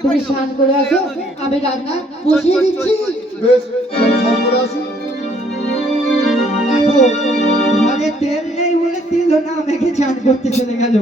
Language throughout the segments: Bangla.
তুমি স্নান করে আসো, আমি রান্না বসিয়ে দিচ্ছি। ঘরে তেল নেই বলে তেল না মেখে চান করতে চলে গেল।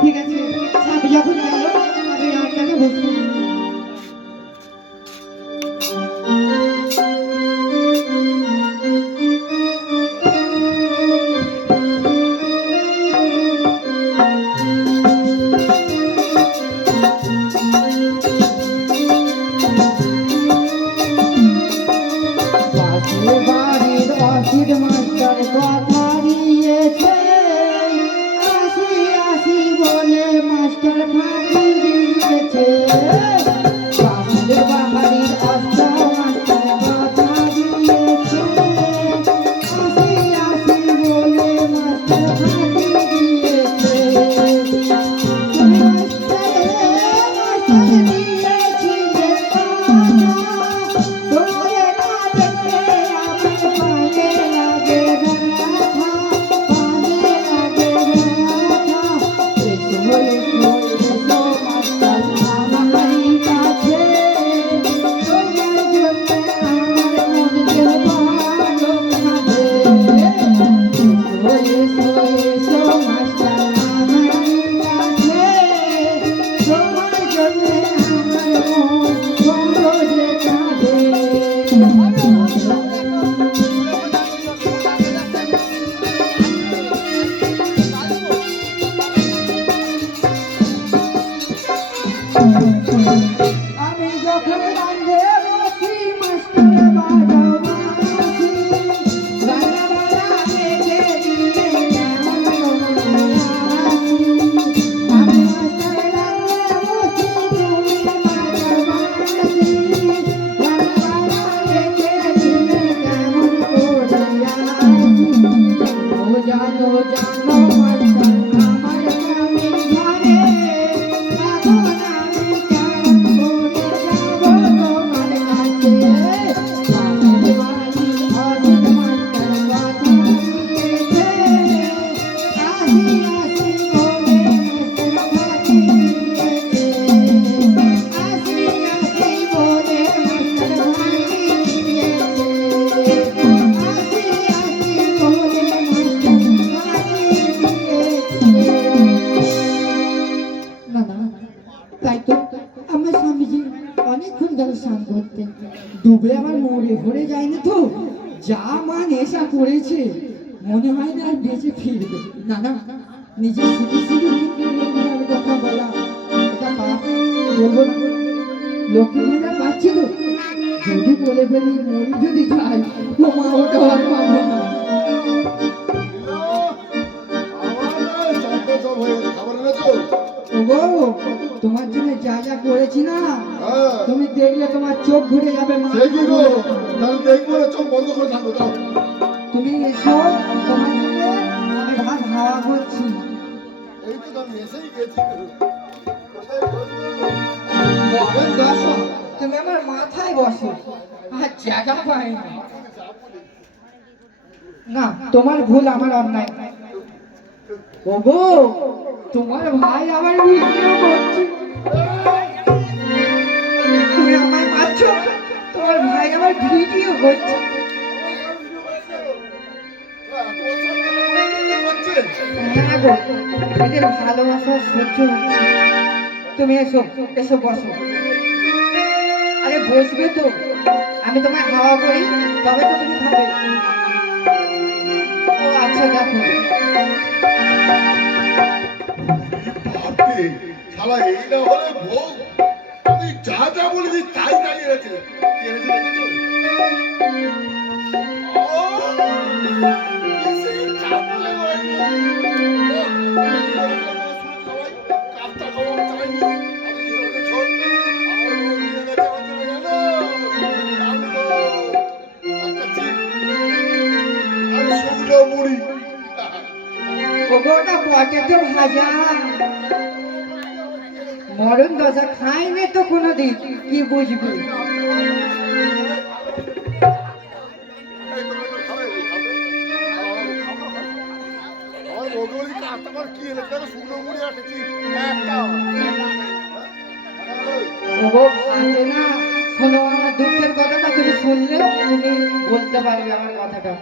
ঠিক আছে, স্বামী যখন গেল আমি রান্নাটা বসিয়ে ডুবে আমার মরে ভরে যায়নি তো, যা মা নেশা করেছে মনে হয় না আর বেঁচে ফিরবে। না না, নিজের কথা বলা এটা পাপ বলবো না, লক্ষ্মী মেয়েরা পাচ্ছি তো, যদি বলে ফেলি মরি যদি খাই ও মা ওটা আর পাবো না। তোমার জন্য যা যা করেছি না, তুমি দেখলে তোমার চোখ ঘুরে যাবে। তুমি এসো, তোমার জন্য আমি ভাত হাওয়া করছি। তুমি আমার মাথায় বসো, আর জায়গা পাই না। তোমার ভুল, আমার অন্যায়। ওগো, তোমার ভাই আবার ভিডিও করছে। তুমি আমায় মারছ, তোমার ভাই আবার ভিডিও করছে। হ্যাঁ গো, এদের ভালোবাসা সহ্য হচ্ছে। তুমি এসো, এসো বসো। আরে বসবে তো, আমি তোমায় হাওয়া করি তবে তো তুমি খাবে। ও আচ্ছা, দেখো শালা এই না হলে ভোগ, আমি যা যা বলেছি তাই তাই এনেছে। মুড়ি ওটা পটেটো ভাজা। মরণ দশা খাইনি তো কোনোদিন, কি বুঝবি? এই তোমরা এবার খাবে, ওই খাবে। আমার মধুবরী কাস্টমার কি এলে তাহলে শুকনো মুড়ি আছে কি একটা ওগো খাবে না। শোনো, আমার দুঃখের কথাটা তুমি শুনলে তুমি বলতে পারবে আমার কথাটা।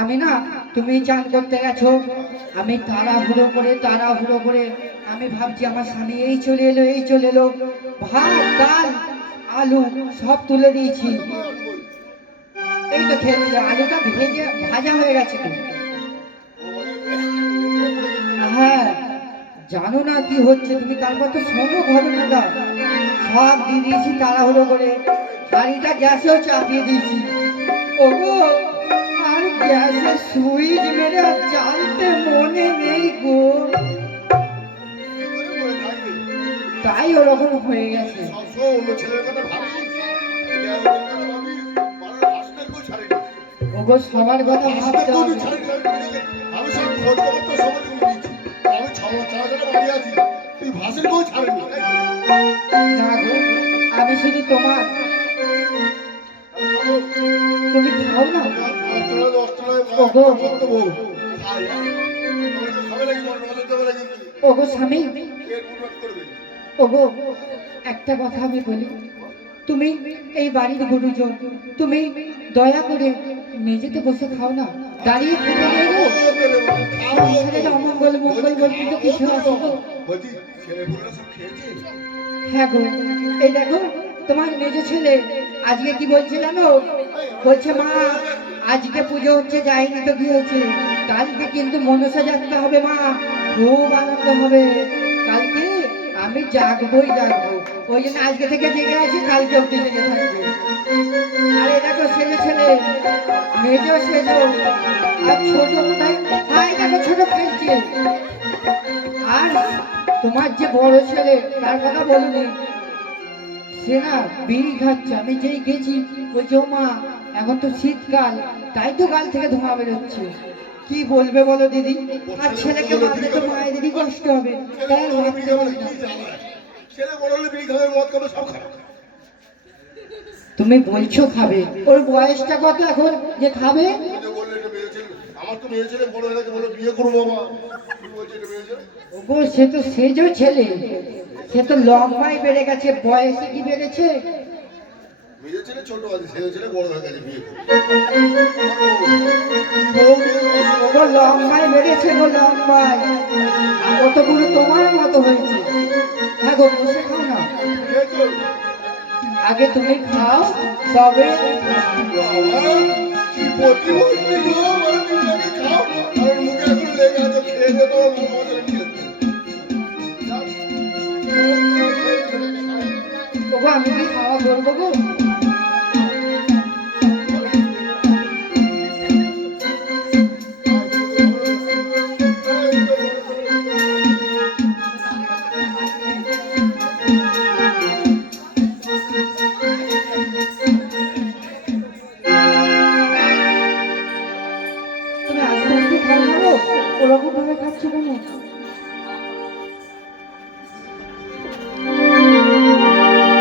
আমি না, তুমি চান করতে গেছো, আমি তাড়াহুড়ো করে আমি ভাবছি আমার স্বামী এই চলে এলো, এই চলে এলো, ভাত ডাল আলু সব তুলে দিয়েছি। এই তো খেয়ে নিলে, আলুটা ভাজা হয়ে গেছে তো। হ্যাঁ, জানো না কি হচ্ছে তুমি, তারপর তো শোনো ঘটনাটা। সব দিয়ে দিয়েছি তাড়াহুড়ো করে, হাঁড়িটা গ্যাসেও চাপিয়ে দিয়েছি। ওগো, আর গ্যাসের সুইচ মেরে আর জ্বালতে মনে নেই গো, তাই ওরকম হয়ে গেছে। সবসময় অন্য ছেলের কথা ভাবিস, দেওয়ার কথা ভাবিস, পাড়ার হাসপাতালকেও ছাড়িনি। ওগো, সবার কথা ভাবতে হবে। আমি সব খোঁজ খবর তো সবাই দিচ্ছি, আমি 6 মাস ধরে বাড়ি আছি, তুই ভাসের কেউ ছাড়িনি। না গো, আমি শুধু তোমার, তুমি খাও না। ওগো, ওগো স্বামী, ওগো একটা কথা আমি বলি, তুমি এই বাড়ির গুরুজন, তুমি দয়া করে মেঝেতে বসে খাও না, দাঁড়িয়ে খেতে নেই গো। সংসারের অমঙ্গল মঙ্গল বলতে তো কিছু আছে গো। হ্যাঁ গো, এই দেখো তোমার মেজো ছেলে আজকে কি বলছে জানো? বলছে মা, আজকে পুজো হচ্ছে, যাইনি তো কি হয়েছে, কালকে কিন্তু মনসা যাত্রা হবে মা, খুব আনন্দ হবে, কালকে আমি জাগবই জাগবো, ওই জন্য আজকে থেকে জেগে আছি, কালকে অব্দি জেগে থাকবে। আর এই দেখো সেজো ছেলে, মেজো সেজো, আর ছোট কোথায়? হাই দেখো ছোট খেলছে। আর তোমার যে বড় ছেলে, তার কথা বলুনি, সে না বিড়ি খাচ্ছে, আমি যেই গেছি বলছি ও মা, এখন তো শীতকাল, তাই তো গাল থেকে ধোঁয়া বেরোচ্ছে। কি বলবে বলো দিদি, আর ছেলেকে মারলে তো মায়েদেরই কষ্ট হবে, তাই আর ভাবতে পারি না। ছেলে বড় হলে বিড়ি খাবে, মদ খাবে, সব খাবে। তুমি বলছো খাবে, ওর বয়সটা কত এখন যে খাবে? আমার তো মেয়ে ছেলে বড় হয়ে গেছে, বলে বিয়ে করবো বাবা, বলছে এটা মেয়ে ছেলে। ওগো, সে তো সেজো ছেলে, সে তো লম্বাই বেড়ে গেছে, বয়সে কি বেড়েছে? মেয়ে ছেলে ছোট আছে, সে ছেলে বড় হয়ে গেছে, বিয়ে করবে। ওগো লম্বাই বেড়েছে গো, লম্বাই, কত গুলো তোমার মতো হয়েছে। হ্যাঁ গো, বসে খাও না, আগে তুমি খাও তবে। কি প্রতিবন্ধী গো, বলে তুমি আগে খাও, আর মুখে এখন লেগে আছে, খেয়ে দেবো মজা নিয়ে। ওগো, আমি কি খাওয়া করবো গো? তুমি আস্তে আস্তে খাও না গো, ওরকম ভাবে খাচ্ছ কেন?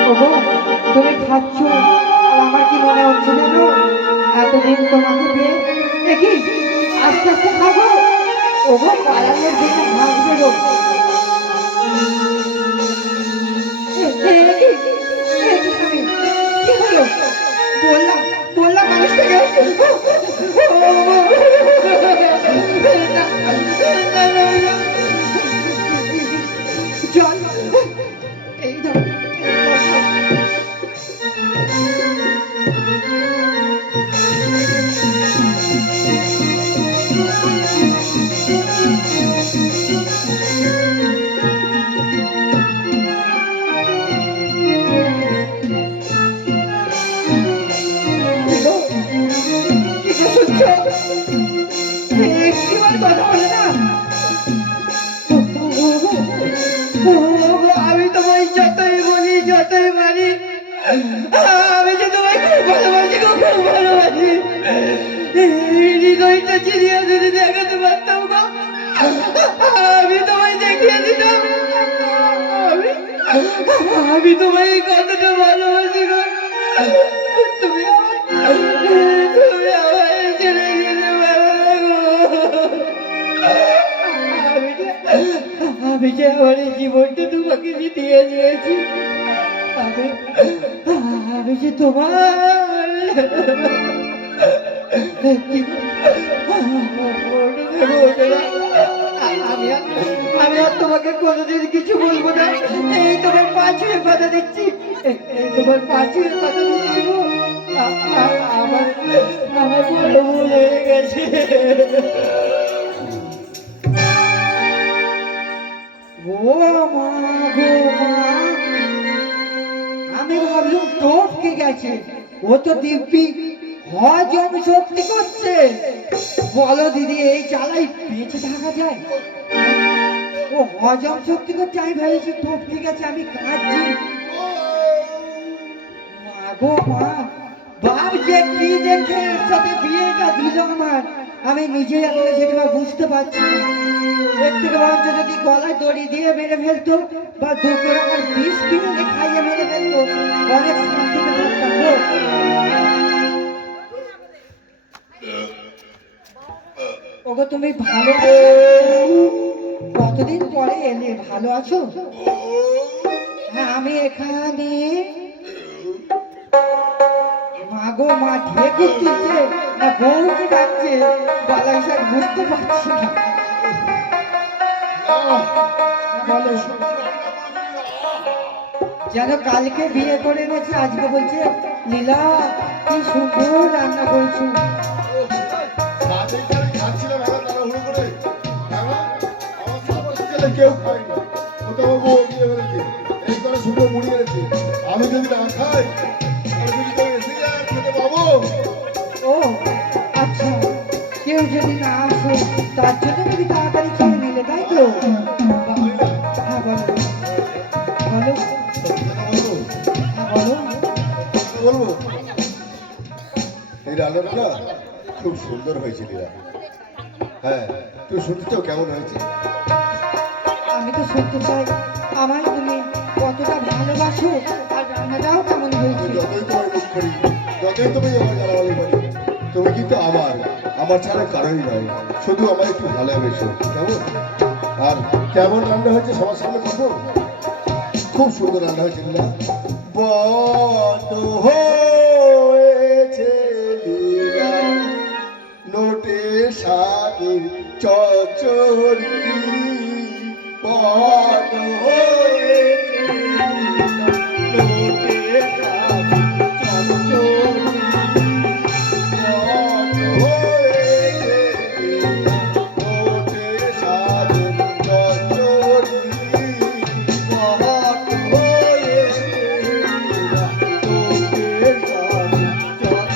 ওগো, তুমি খাচ্ছ, আর আমার কি মনে হচ্ছে জানো, এতদিন তোমাকে পেয়ে দেখি আস্তে আস্তে খাবো। ওগো, পালানোর জন্য ভাববে গো। কি হলো? বললাম বললাম মানুষটাকে জল, এই দাও, একটিবার কথা বলে না। আমি তোমায় যতই বলি যতই মানি, আমি যে তোমায় খুব ভালোবাসি গো, খুব ভালোবাসি। হৃদয়টা চিরিয়ে যদি দেখাতে পারতাম গো, আমি তোমায় দেখিয়ে দিতাম। আমি আমি তোমায় এই কথাটা ভালোবাসি গো। তুমি তুমি আমায় ছেড়ে গেলে ভালো গো। আমি যে আমার এই জীবনটা তোমাকে দিয়ে দিয়েছি, আমি আমি যে তোমার আমি আর তোমাকে কোনোদিন কিছু বলবো না। এই তোমার পাঁচে কথা দিচ্ছি, এই তোমার পাঁচে কথা দিচ্ছি গো। আমার আমার বড় ভুল হয়ে গেছে। ও মা গো মা, আমি ভাবলাম টপকে গেছে, ও তো দিব্যি হজম শক্তি করছে। বলো দিদি, এই জ্বালাই বেঁচে থাকা যায়? ও হজম শক্তি করছে, আমি ভেবেছি টপকে গেছে, আমি কাঁদছি। মা গো মা, বাপ যে কি দেখে এর সাথে বিয়েটা দিল আমার, আমি নিজেই এখন সেটা বুঝতে পারছি না। এর থেকে বরঞ্চ যদি গলায় দড়ি দিয়ে মেরে ফেলতো বা দুপুর আমার বিষ কিনে খাইয়ে মেরে ফেলতো, অনেক শান্তিতে থাকতাম গো। ওগো তুমি ভালো আছো? কতদিন পরে এলে, ভালো আছো? হ্যাঁ আমি এখানে। মা গো মা, ঢেকুর তুলছে না বউকে ডাকছে, গলায় স্যার বুঝতে পারছি না। বলো, যেন কালকে বিয়ে করে এনেছে, আজকে বলছে লীলা কি সুন্দর রান্না করছো। কেউ খায়নি, ও তো আমার বউ বিয়ে করেছে, এই করে শুধু মুড়ি এনেছে। আমি যদি না খাই তাহলে তুমি তো এসে যাই খেতে পাবো। ও আচ্ছা, কেউ যদি না আসে তার জন্য তুমি তাড়াতাড়ি খেয়ে নিলে, তাই তো? হ্যাঁ বলো বলো। হ্যাঁ বলো। বলবো, এই রান্নাটা না খুব সুন্দর হয়েছে লীলা। হ্যাঁ, তুমি শুনতে চাও কেমন হয়েছে? আমি তো শুনতে চাই আমায় তুমি কতটা ভালোবাসো আর রান্নাটাও কেমন হয়েছে। যতই তোমার মুখ করি, যতই তুমি আমার গালাগালি করি, তুমি কিন্তু আমার ছাড়া কারোই নয়। শুধু আমার একটু ভালোবেসো, কেমন? আর কেমন রান্না হয়েছে সবার সামনে বলবো। খুব সুন্দর রান্না হয়েছে লীলা। বন্ধ হয়েছে লীলা, নোটে শাকের চচ্চড়ি। বন্ধ হয়েছে নোটে শাকের চচ্চড়ি। বন্ধ হয়েছে নোটে শাকের চচ্চড়ি। বন্ধ হয়েছে নোটে শাকের চচ্চড়ি।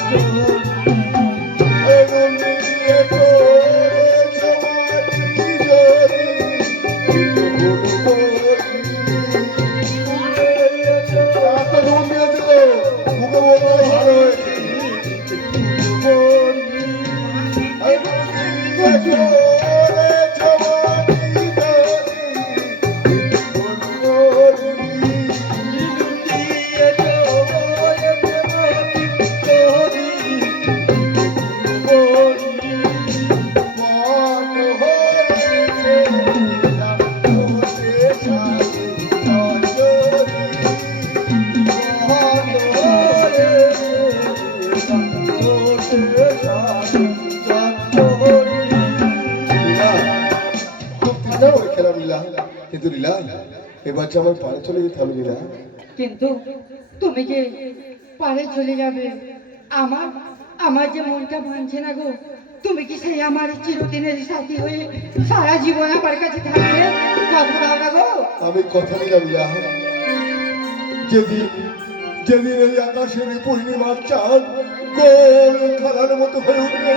কিন্তু লীলা, এবার যে আমার পাড়ে চলে যেতে হবে লীলা। কিন্তু তুমি যে পারে চলে যাবে, আমার আমার যে মনটা মানছে না গো। তুমি কি সেই আমার চিরদিনের সাথী হয়ে সারা জীবন আমার কাছে থাকবে? কথা দাও না গো। আমি কথা দিলাম লীলা, যেদিন যেদিন এই আকাশের পূর্ণিমার চাঁদ গোল খেলার মতো হয়ে উঠবে,